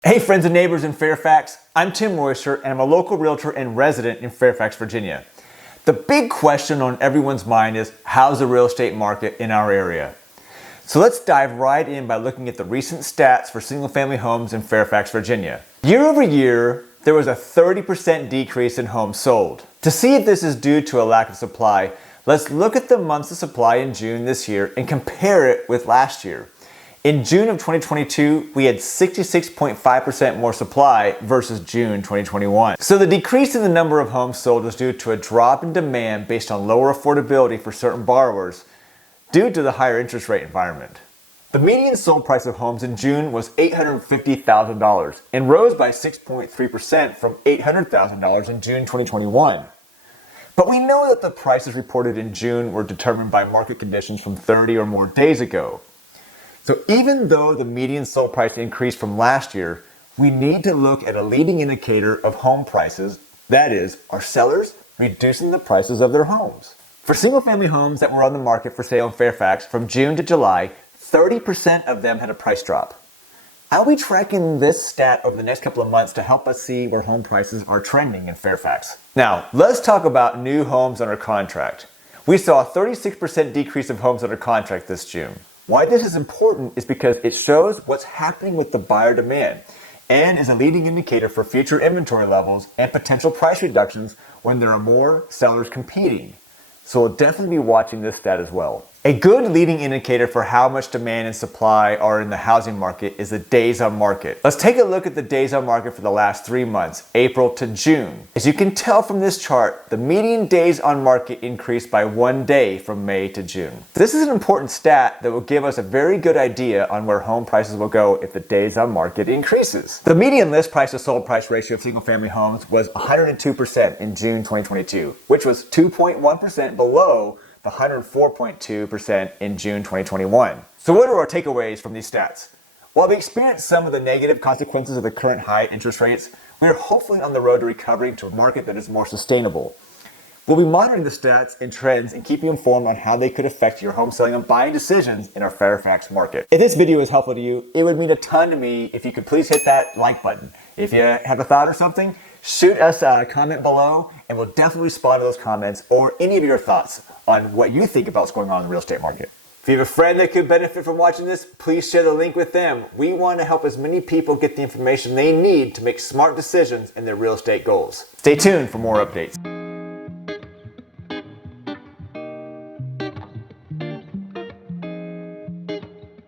Hey friends and neighbors in Fairfax, I'm Tim Royster and I'm a local realtor and resident in Fairfax, Virginia. The big question on everyone's mind is, how's the real estate market in our area? So let's dive right in by looking at the recent stats for single-family homes in Fairfax, Virginia. Year over year, there was a 30% decrease in homes sold. To see if this is due to a lack of supply, let's look at the months of supply in June this year and compare it with last year. In June of 2022, we had 66.5% more supply versus June 2021. So the decrease in the number of homes sold was due to a drop in demand based on lower affordability for certain borrowers due to the higher interest rate environment. The median sold price of homes in June was $850,000 and rose by 6.3% from $800,000 in June 2021. But we know that the prices reported in June were determined by market conditions from 30 or more days ago. So even though the median sold price increased from last year, we need to look at a leading indicator of home prices. That is, are sellers reducing the prices of their homes? For single-family homes that were on the market for sale in Fairfax from June to July, 30% of them had a price drop. I'll be tracking this stat over the next couple of months to help us see where home prices are trending in Fairfax. Now, let's talk about new homes under contract. We saw a 36% decrease of homes under contract this June. Why this is important is because it shows what's happening with the buyer demand and is a leading indicator for future inventory levels and potential price reductions when there are more sellers competing. So we'll definitely be watching this stat as well. A good leading indicator for how much demand and supply are in the housing market is the days on market. Let's take a look at the days on market for the last 3 months, April to June. As you can tell from this chart, the median days on market increased by 1 day from May to June. This is an important stat that will give us a very good idea on where home prices will go if the days on market increases. The median list price to sold price ratio of single family homes was 102% in June 2022, which was 2.1% below the 104.2% in June 2021. So what are our takeaways from these stats? While we experienced some of the negative consequences of the current high interest rates, we are hopefully on the road to recovering to a market that is more sustainable. We'll be monitoring the stats and trends and keep you informed on how they could affect your home selling and buying decisions in our Fairfax market. If this video is helpful to you, it would mean a ton to me if you could please hit that like button. If you have a thought or something, shoot us a comment below and we'll definitely respond to those comments or any of your thoughts on what you think about what's going on in the real estate market. If you have a friend that could benefit from watching this, please share the link with them. We want to help as many people get the information they need to make smart decisions in their real estate goals. Stay tuned for more updates.